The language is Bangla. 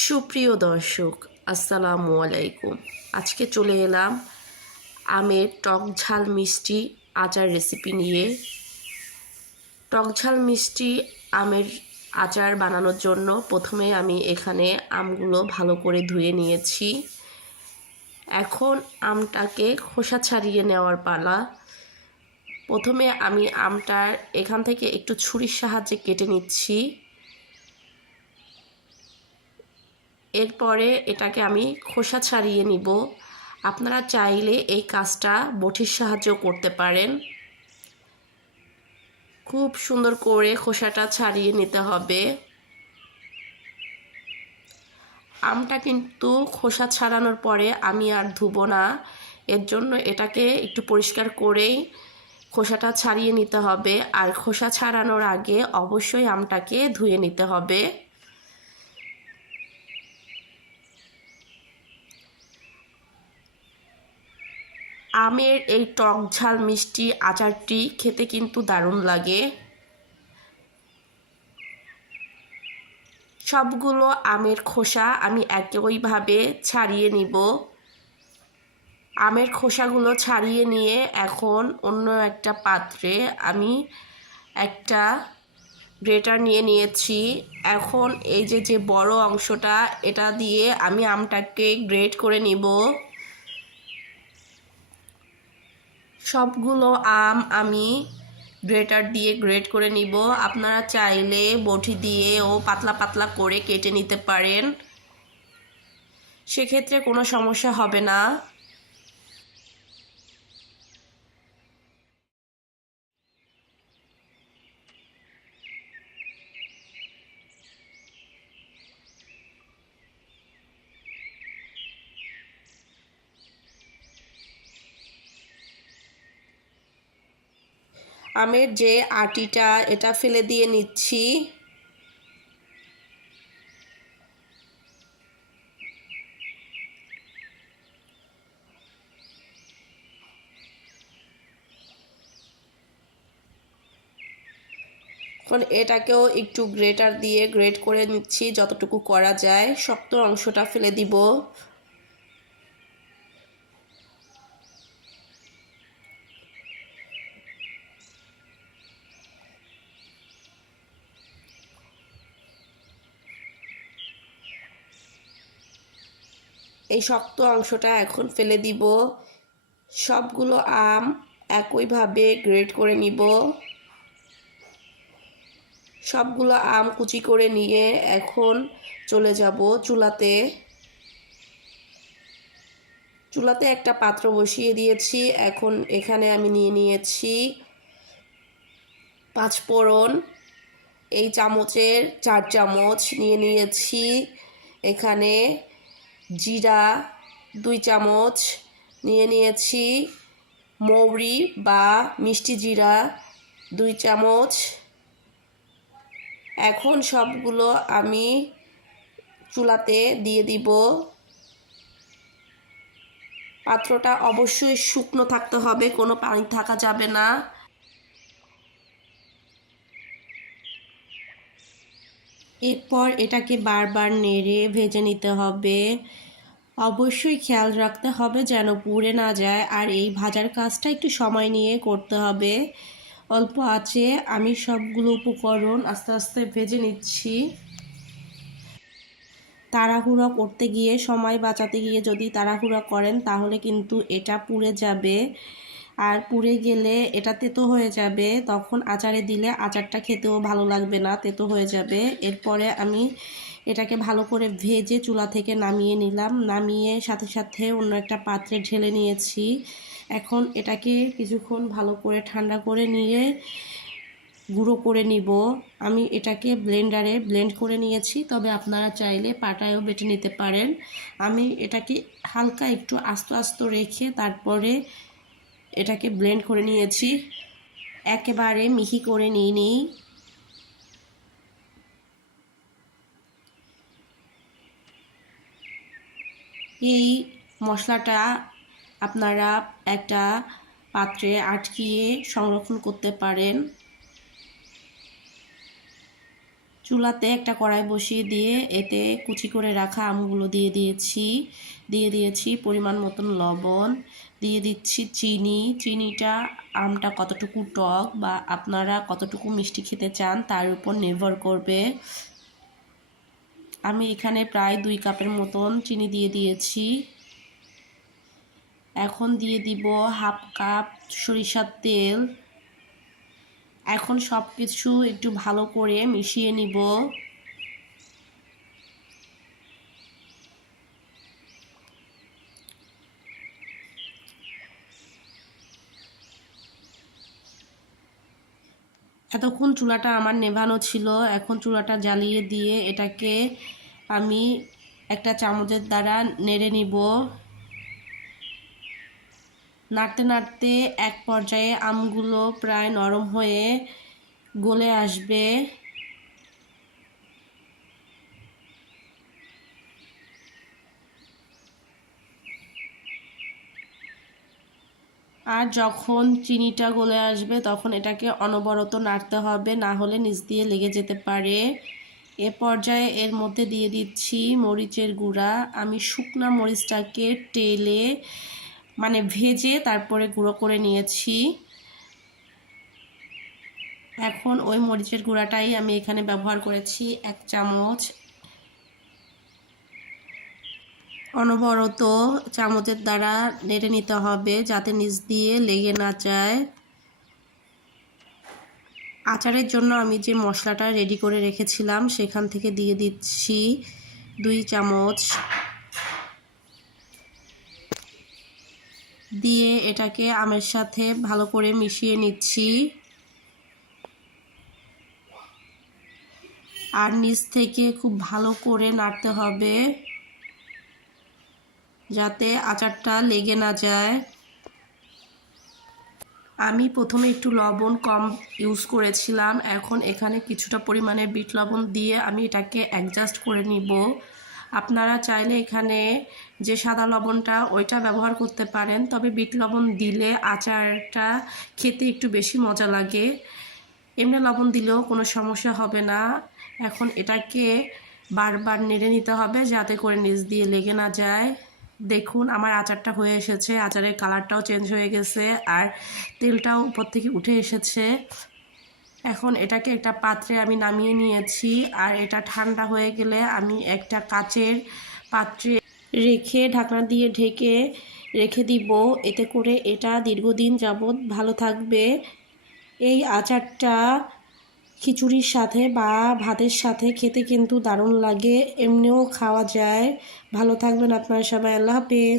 সুপ্রিয় দর্শক, আসসালামু আলাইকুম। আজকে চলে এলাম আমের টক ঝাল মিষ্টি আচার রেসিপি নিয়ে। টক ঝাল মিষ্টি আমের আচার বানানোর জন্য প্রথমে আমি এখানে আমগুলো ভালো করে ধুয়ে নিয়েছি। এখন আমটাকে খোসা ছাড়িয়ে নেওয়ার পালা। প্রথমে আমি আমটার এখান থেকে একটু ছুরির সাহায্যে কেটে নিচ্ছি। এরপরে এটাকে আমি খোসা ছাড়িয়ে নিব। আপনারা চাইলে এই কাজটা বটির সাহায্যেও করতে পারেন। খুব সুন্দর করে খোসাটা ছাড়িয়ে নিতে হবে। আমটা কিন্তু খোসা ছাড়ানোর পরে আমি আর ধুবো না, এর জন্য এটাকে একটু পরিষ্কার করেই খোসাটা ছাড়িয়ে নিতে হবে। আর খোসা ছাড়ানোর আগে অবশ্যই আমটাকে ধুয়ে নিতে হবে। আমের এই টক ঝাল মিষ্টি আচারটি খেতে কিন্তু দারুণ লাগে। সবগুলো আমের খোসা আমি একইভাবে ছাড়িয়ে নিব। আমের খোসাগুলো ছাড়িয়ে নিয়ে এখন অন্য একটা পাত্রে আমি একটা গ্রেটার নিয়ে নিয়েছি। এখন এই যে বড় অংশটা, এটা দিয়ে আমি আমটাকে গ্রেট করে নিব। সবগুলো আম আমি গ্রেটার দিয়ে গ্রেট করে নিব। আপনারা চাইলে বটি দিয়েও পাতলা পাতলা করে কেটে নিতে পারেন, সেক্ষেত্রে কোনো সমস্যা হবে না। আমের যে আটিটা, এটা ফেলে দিয়ে নিচ্ছি। এখন এটাকেও একটু গ্রেটার দিয়ে গ্রেট করে নিচ্ছি যতটুকু করা যায়। শক্ত অংশটা ফেলে দিব। এই শক্ত অংশটা এখন ফেলে দিব। সবগুলো আম একইভাবে গ্রেট করে নিব। সবগুলো আম কুচি করে নিয়ে এখন চলে যাব চুলাতে। চুলাতে একটা পাত্র বসিয়ে দিয়েছি। এখন এখানে আমি নিয়ে নিয়েছি 5 ফোড়ন। এই চামচের 4 চামচ নিয়ে নিয়েছি। এখানে জিরা 2 চামচ নিয়ে নিয়েছি। মৌরি বা মিষ্টি জিরা 2 চামচ। এখন সবগুলো আমি চুলাতে দিয়ে দিব। পাত্রটা অবশ্যই শুকনো থাকতে হবে, কোনো পানি থাকা যাবে না। এরপর এটাকে বারবার নেড়ে ভেজে নিতে হবে। অবশ্যই খেয়াল রাখতে হবে যেন পুড়ে না যায়। আর এই ভাজার কাজটা একটু সময় নিয়ে করতে হবে। অল্প আঁচে আমি সবগুলো উপকরণ আস্তে আস্তে ভেজে নিচ্ছি। তাড়াহুড়ো করতে গিয়ে, সময় বাঁচাতে গিয়ে যদি তাড়াহুড়ো করেন তাহলে কিন্তু এটা পুড়ে যাবে। আর পুড়ে গেলে এটা তেতো হয়ে যাবে, তখন আচারে দিলে আচারটা খেতেও ভালো লাগবে না, তেতো হয়ে যাবে। এরপরে আমি এটাকে ভালো করে ভেজে চুলা থেকে নামিয়ে নিলাম। নামিয়ে সাথে সাথে অন্য একটা পাত্রে ঢেলে নিয়েছি। এখন এটাকে কিছুক্ষণ ভালো করে ঠান্ডা করে নিয়ে গুঁড়ো করে নিব। আমি এটাকে ব্লেন্ডারে ব্লেন্ড করে নিয়েছি, তবে আপনারা চাইলে পাটায়ও বেটে নিতে পারেন। আমি এটাকে হালকা একটু আস্ত আস্ত রেখে তারপরে এটাকে ব্লেন্ড করে নিয়েছি। একেবারে মিহি করে নিইনি। এই মশলাটা আপনারা একটা পাত্রে আটকিয়ে সংরক্ষণ করতে পারেন। চুলাতে একটা কড়াই বসিয়ে দিয়ে এতে কুচি করে রাখা আমগুলো দিয়ে দিয়েছি পরিমাণ মতন লবণ, দিয়ে দিচ্ছি চিনিটা আমটা কতটুকু টক বা আপনারা কতটুকু মিষ্টি খেতে চান তার উপর নির্ভর করবে। আমি এখানে প্রায় 2 কাপের মতন চিনি দিয়ে দিয়েছি। এখন দিয়ে দিব হাফ কাপ সরিষার তেল। এখন সব কিছু একটু ভালো করে মিশিয়ে নিব। এতক্ষণ চুলাটা আমার নেভানো ছিল, এখন চুলাটা জ্বালিয়ে দিয়ে এটাকে আমি একটা চামচের দ্বারা নেড়ে নিব। নাড়তে নাড়তে এক পর্যায়ে আমগুলো প্রায় নরম হয়ে গলে আসবে। আর যখন চিনিটা গলে আসবে তখন এটাকে অনবরত নাড়তে হবে, না হলে নিচ দিয়ে লেগে যেতে পারে। এ পর্যায়ে এর মধ্যে দিয়ে দিচ্ছি মরিচের গুঁড়া। আমি শুকনা মরিচটাকে টেলে মানে ভেজে তারপরে গুঁড়ো করে নিয়েছি। এখন ওই মরিচের গুঁড়াটাই আমি এখানে ব্যবহার করেছি 1 চামচ। অনবরত চামচের দ্বারা নেড়ে নিতে হবে যাতে নিচ দিয়ে লেগে না যায়। আচারের জন্য আমি যে মশলাটা রেডি করে রেখেছিলাম সেখান থেকে দিয়ে দিচ্ছি 2 চামচ। দিয়ে এটাকে আমের সাথে ভালো করে মিশিয়ে নিচ্ছি। আর নিচ থেকে খুব ভালো করে নাড়তে হবে যাতে আচারটা লেগে না যায়। আমি প্রথমে একটু লবণ কম ইউজ করেছিলাম, এখন এখানে কিছুটা পরিমাণে বিট লবণ দিয়ে আমি এটাকে অ্যাডজাস্ট করে নিব। আপনারা চাইলে এখানে যে সাদা লবণটা ওইটা ব্যবহার করতে পারেন, তবে বিট লবণ দিলে আচারটা খেতে একটু বেশি মজা লাগে। এমনি লবণ দিলেও কোনো সমস্যা হবে না। এখন এটাকে বারবার নেড়ে নিতে হবে যাতে করে নিচ দিয়ে লেগে না যায়। দেখুন আমার আচারটা হয়ে এসেছে, আচারের কালারটাও চেঞ্জ হয়ে গেছে আর তেলটাও উপর থেকে উঠে এসেছে। এখন এটাকে একটা পাত্রে আমি নামিয়ে নিয়েছি আর এটা ঠান্ডা হয়ে গেলে আমি একটা কাচের পাত্রে রেখে ঢাকনা দিয়ে ঢেকে রেখে দিব। এতে করে এটা দীর্ঘদিন যাবৎ ভালো থাকবে। এই আচারটা খিচুড়ির সাথে বা ভাতের সাথে খেতে কিন্তু দারুণ লাগে, এমনিও খাওয়া যায়। ভালো থাকবেন আপনারা সবাই, আল্লাহ হাফেজ।